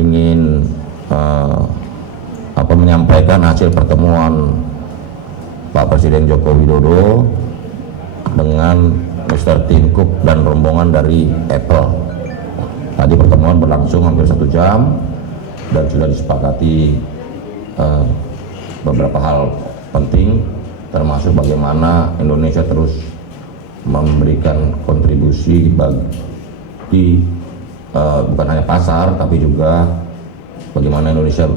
ingin menyampaikan hasil pertemuan Pak Presiden Joko Widodo dengan Mr. Tim Cook dan rombongan dari Apple. Tadi pertemuan berlangsung hampir 1 jam dan sudah disepakati beberapa hal penting, termasuk bagaimana Indonesia terus memberikan kontribusi bagi bukan hanya pasar, tapi juga bagaimana Indonesia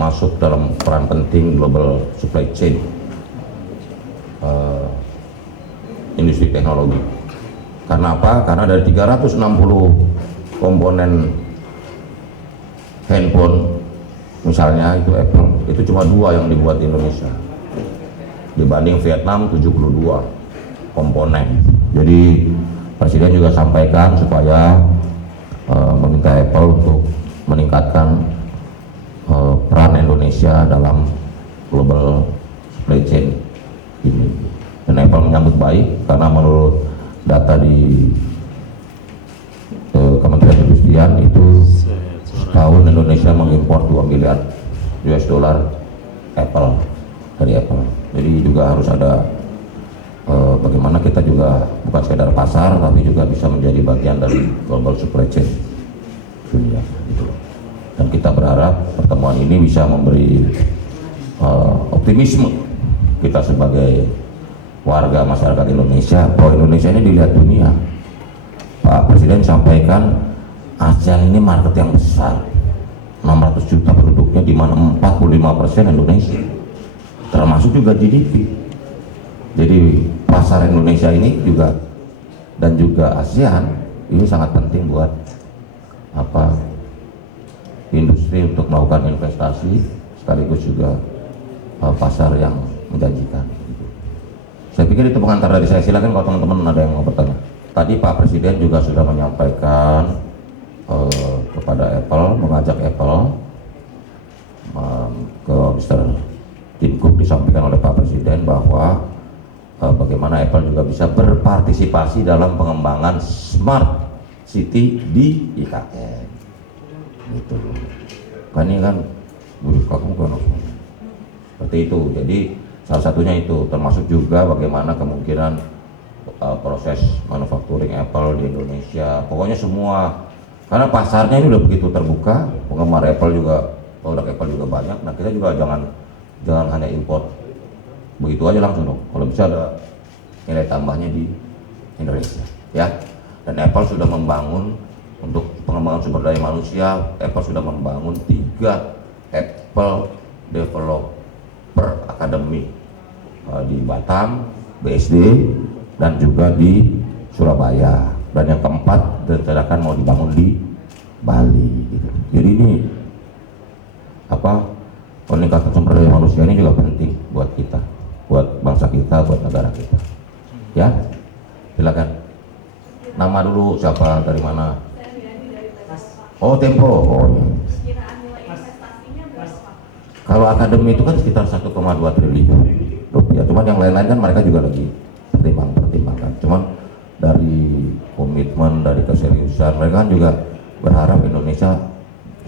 masuk dalam peran penting global supply chain industri teknologi. Karena apa? Karena dari 360 komponen handphone misalnya itu Apple, itu cuma 2 yang dibuat di Indonesia dibanding Vietnam 72 komponen. Jadi Presiden juga sampaikan supaya meminta Apple untuk meningkatkan peran Indonesia dalam global supply chain ini. Dan Apple menyambut baik karena menurut data di Kementerian Perindustrian itu tahun Indonesia mengimpor 2 miliar US dollar Apple dari Apple. Jadi juga harus ada bagaimana kita juga bukan sekedar pasar, tapi juga bisa menjadi bagian dari global supply chain dunia gitu. Dan kita berharap pertemuan ini bisa memberi optimisme kita sebagai warga masyarakat Indonesia bahwa Indonesia ini dilihat dunia. Pak Presiden sampaikan ASEAN ini market yang besar, 600 juta penduduknya, di mana 45% Indonesia, termasuk juga GDP. Jadi pasar Indonesia ini juga dan juga ASEAN ini sangat penting buat industri untuk melakukan investasi, sekaligus juga pasar yang menjanjikan. Saya pikir itu pengantar dari saya. Silakan kalau teman-teman ada yang mau bertanya. Tadi Pak Presiden juga sudah menyampaikan kepada Apple, mengajak Apple ke Mr. Tim Cook, disampaikan oleh Pak Presiden bahwa bagaimana Apple juga bisa berpartisipasi dalam pengembangan smart city di IKN. Gitu. Kan ini kan kamu kan seperti itu. Jadi salah satunya itu, termasuk juga bagaimana kemungkinan proses manufacturing Apple di Indonesia. Pokoknya semua, karena pasarnya ini udah begitu terbuka, penggemar Apple juga, produk Apple juga banyak. Nah kita juga jangan hanya import begitu aja langsung dong. Kalau bisa ada nilai tambahnya di Indonesia, ya. Dan Apple sudah membangun untuk pengembangan sumber daya manusia. Apple sudah membangun 3 Apple Developer Academy di Batam, BSD, dan juga di Surabaya. Dan yang keempat direncanakan mau dibangun di Bali. Gitu. Jadi ini peningkatan sumber daya manusia ini juga penting buat kita, buat bangsa kita, buat negara kita. Ya, silakan. Nama dulu siapa, dari mana? Oh, Tempo. Oh, iya. Kalau akademi itu kan sekitar 1,2 triliun rupiah. Cuman yang lain-lain kan mereka juga lagi pertimbangkan. Cuman dari komitmen, dari keseriusan, mereka kan juga berharap Indonesia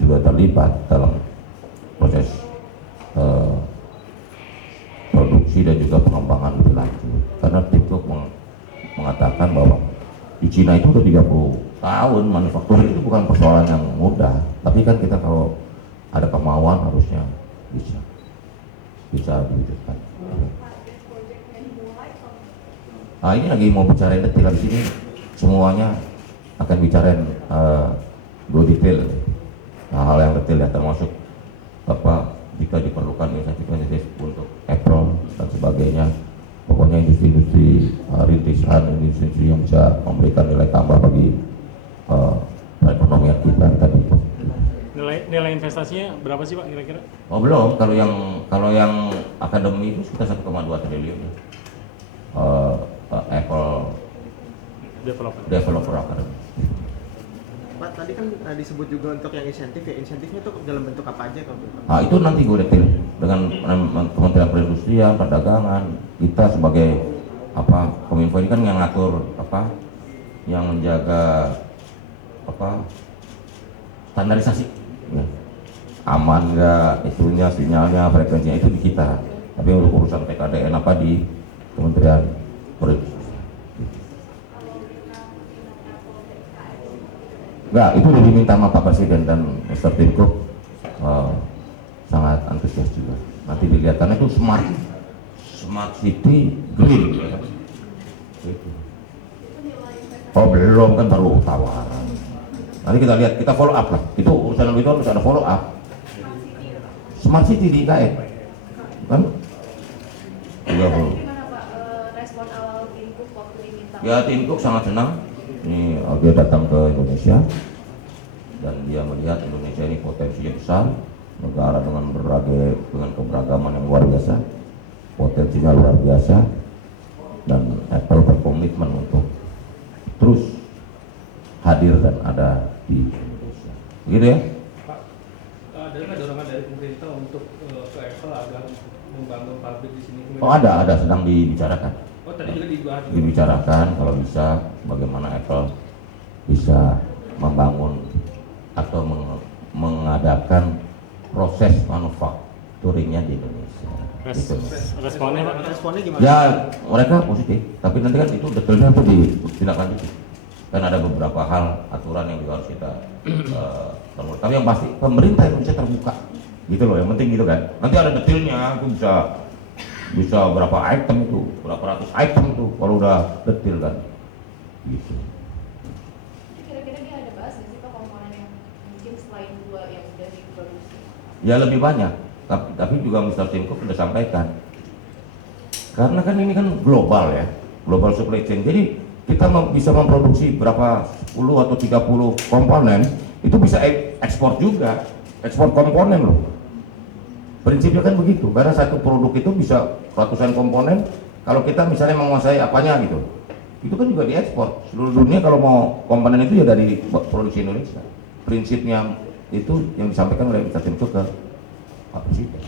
juga terlibat dalam proses produksi dan juga pengembangan lebih lanjut. Karena Tim Cook mengatakan bahwa di Cina itu udah 30 tahun manufaktur itu bukan persoalan yang mudah. Tapi kan kita kalau ada kemauan harusnya bisa diwujudkan. Nah, ini lagi mau bicarain detail di sini, semuanya akan bicarain go detail, hal yang detail ya, termasuk jika diperlukan insentif untuk Apple dan sebagainya. Pokoknya industri-industri rintisan, industri yang bisa memberikan nilai tambah bagi perekonomian kita tadi. Nilai investasinya berapa sih Pak kira-kira? Oh belum, kalau yang akademi itu sekitar 1,2 triliun. Apple Developer Academy. Pak, tadi kan disebut juga untuk yang insentif ya, insentifnya itu dalam bentuk apa aja kalau gitu? Nah, itu nanti gue detail dengan Kementerian Perindustrian, Perdagangan, kita sebagai Kominfo ini kan yang ngatur yang menjaga standarisasi. Ya. aman nggak itunya, sinyalnya, frekuensinya itu di kita. Tapi untuk urusan TKDN apa di Kementerian Perindustrian. Enggak, itu udah diminta sama Pak Presiden dan Mr. Tim Cook sangat antusias juga. Nanti dilihat karena itu smart city green. Ya. Gitu. Oh belum, kan baru tawaran. Nanti kita lihat, kita follow up lah. Itu urusan itu harus ada follow up. Smart city di IKN, kan? Juga follow. Gimana Pak respon awal Tim Cook waktu diminta? Ya Tim Cook sangat senang. Ini dia datang ke Indonesia dan dia melihat Indonesia ini potensinya besar, negara dengan keberagaman yang luar biasa, potensinya luar biasa, dan Apple berkomitmen untuk terus hadir dan ada di Indonesia. Gitu ya? Pak, ada nggak dorongan dari pemerintah untuk ke Apple agar membangun pabrik di sini? Oh ada sedang dibicarakan. Oh tadi juga dibahas. Dibicarakan kalau bisa bagaimana Apple bisa membangun atau mengadakan proses manufakturingnya di Indonesia. Gitu. Responnya Pak? Responnya gimana? Ya mereka positif, tapi nanti kan itu detailnya itu ditindaklanjuti. Dan ada beberapa hal aturan yang juga harus kita perlu. Tapi yang pasti pemerintah Indonesia terbuka, gitu loh. Yang penting gitu kan. Nanti ada detailnya itu bisa berapa item itu, berapa ratus item itu kalau udah detail kan. Gitu. Kira-kira dia ada bahas nggak sih Pak komponen yang mungkin selain dua yang sudah diproduksi? Ya lebih banyak, tapi juga Mr. Tim Cook sudah sampaikan. Karena kan ini kan global ya, global supply chain. Jadi kita bisa memproduksi berapa 10 atau 30 komponen, itu bisa ekspor juga, ekspor komponen loh. Prinsipnya kan begitu, karena satu produk itu bisa ratusan komponen. Kalau kita misalnya menguasai apanya gitu, itu kan juga diekspor. Seluruh dunia kalau mau komponen itu ya dari produksi Indonesia. Prinsipnya itu yang disampaikan oleh Mr. Tim Cook ke Pak Presiden.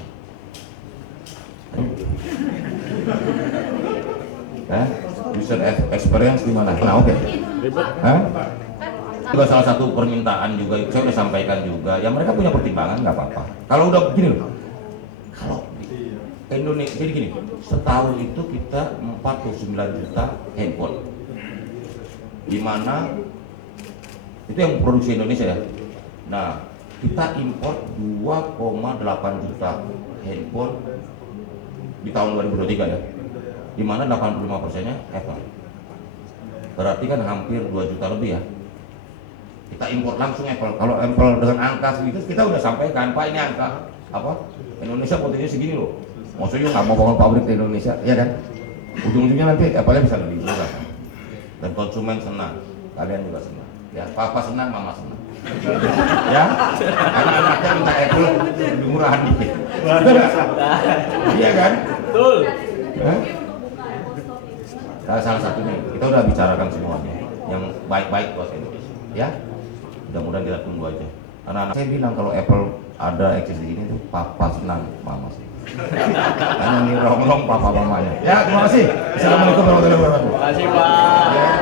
User experience di mana? Nah oke. Juga salah satu permintaan juga, saya udah sampaikan juga. Ya mereka punya pertimbangan nggak apa-apa. Kalau udah begini loh, kalau Indonesia jadi gini, setahun itu kita 49 juta handphone, di mana itu yang produksi Indonesia ya. Nah kita impor 2,8 juta handphone di tahun 2023 ya, di mana 85%-nya Apple. Berarti kan hampir 2 juta lebih ya. Kita impor langsung Apple. Kalau Apple dengan angka segitu kita udah sampaikan, Pak ini angka apa? Indonesia potensinya segini loh. Maksudnya nggak mau bangun pabrik di Indonesia, ya kan? Ujung-ujungnya nanti Apple-nya bisa lebih murah. Dan konsumen senang, kalian juga senang. Ya, papa senang, mama senang. Ya, anak-anaknya minta Apple lebih murahan dikit. Iya kan? Betul. Nah, salah satunya kita udah bicarakan semuanya yang baik-baik buat Indonesia. Ya, mudah-mudahan kita tunggu aja. Anak-anak saya bilang kalau Apple ada eksis di sini tuh papa senang, mama senang. Karena ini rongrong papa mamanya. Ya, terima kasih. Assalamualaikum warahmatullahi wabarakatuh. Terima kasih Pak. Ya.